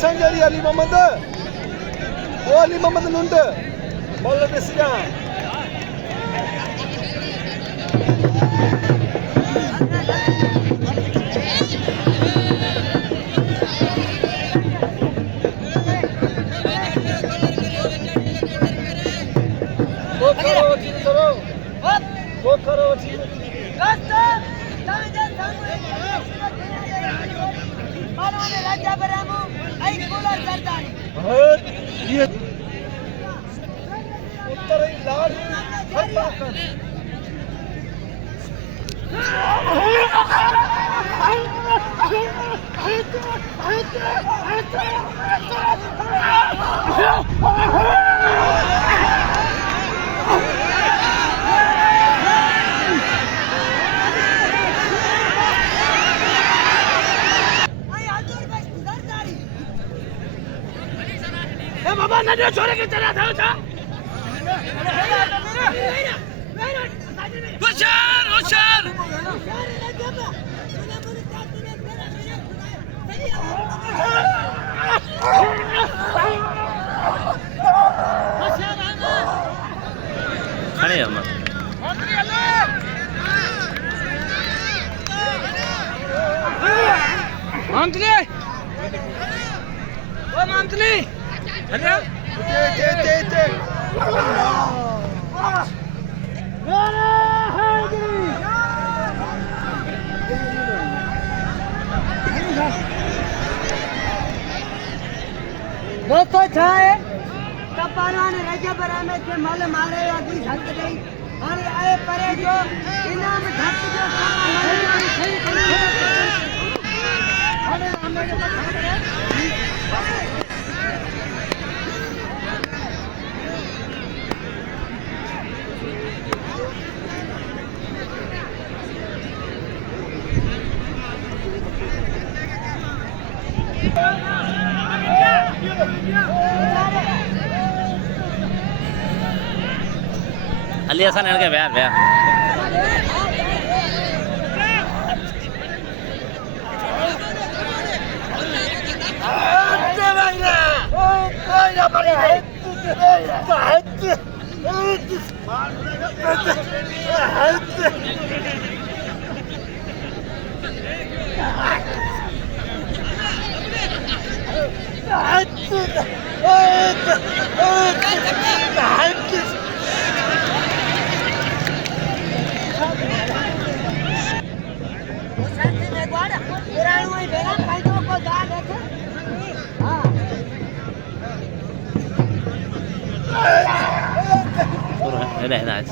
Sanjari Ali Muhammad. Ali Muhammad Nunda. Ball of the Siga. छोड़े के चला था होशियार होशियार खड़े हम मंथली वो मंथली अरे दोस्तों छाए कपाना ने रजब रहमत के मल मारे अगली झक गई और आए परे जो इनाम झक जो सही Ali Hasan yang kayak biar biar. Đây này.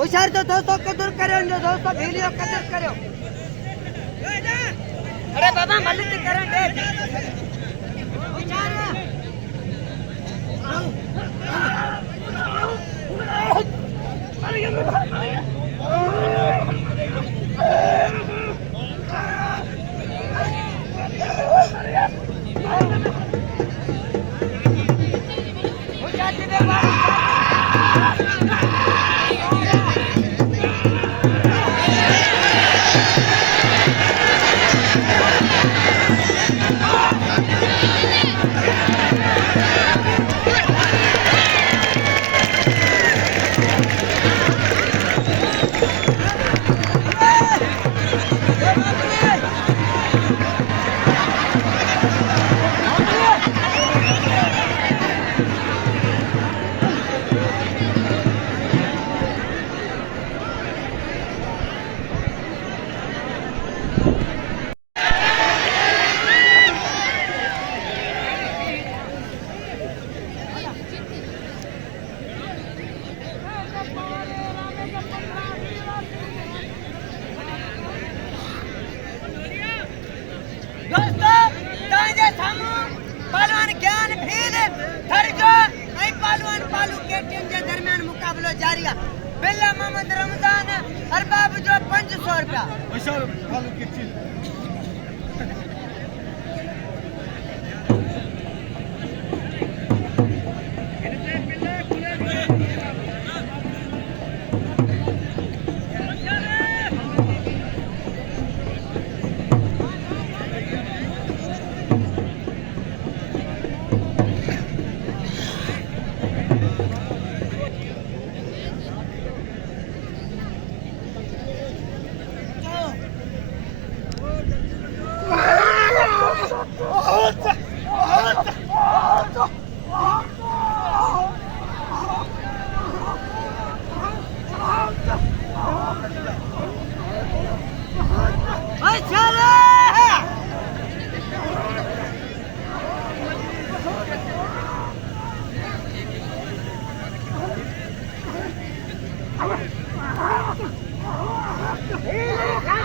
होशियार तो दोस्तों कदर करो दोस्तों वीडियो कदर करो अरे बाबा मल्लिक करो होशियार दोस्तों तव्हांजे साम्हूं पहलवान ज्ञान भील थरजो ऐं पहलवान पालू केटीएम जे दरमियान मुकाबलो जारी आहे। बिल्ला मोहम्मद रमज़ान अरबाब जो 500 रुपया। Başar balık geçin.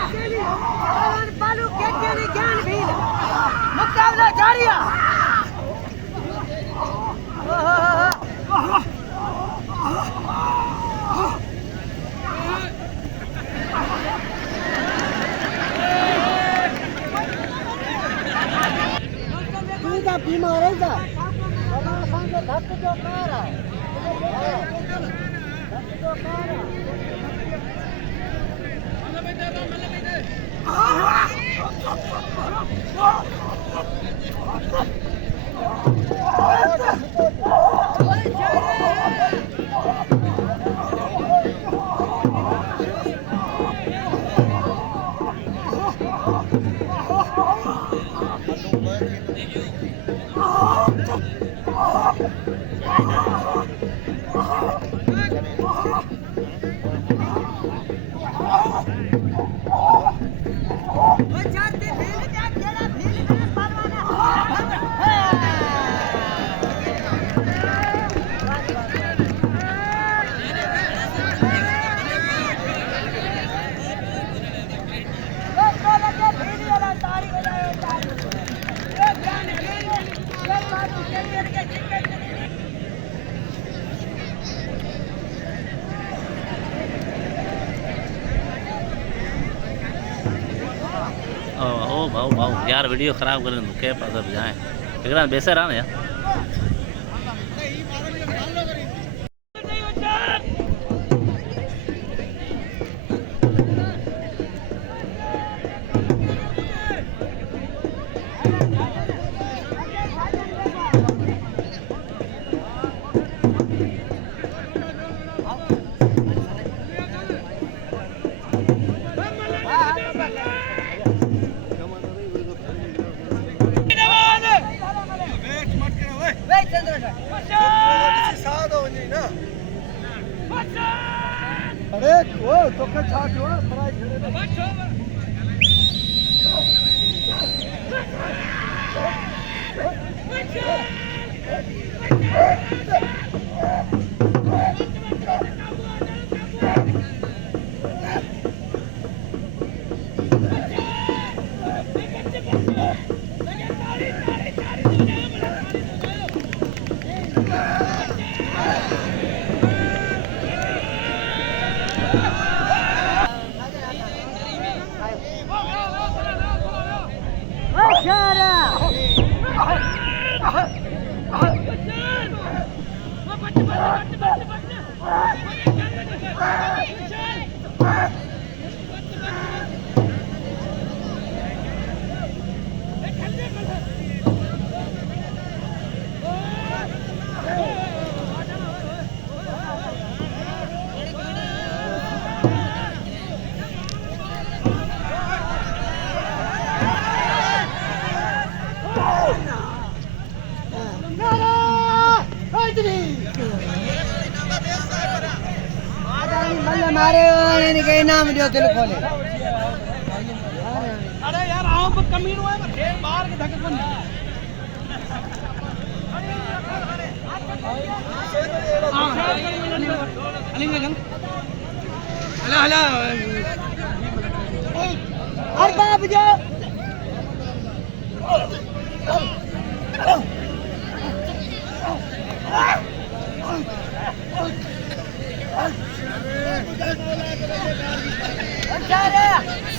पहलवान पालू केटीएम ज्ञान भील मुकाबला जारी आहे। बीमार है जा असांखे धक जो कार आहे धक जो कार आहे ओ भाऊ भाऊ यार वीडियो खराब कर के पास अब जाए एकरा बेसे रहा ना यार अरे वो तो का छाट हो पराई छड़े नाम दियो दिल खोले अरे यार आओ कमीनो है ढेर बाहर के धक्के को अली में जंग हला हला और बाप जो अच्छा रे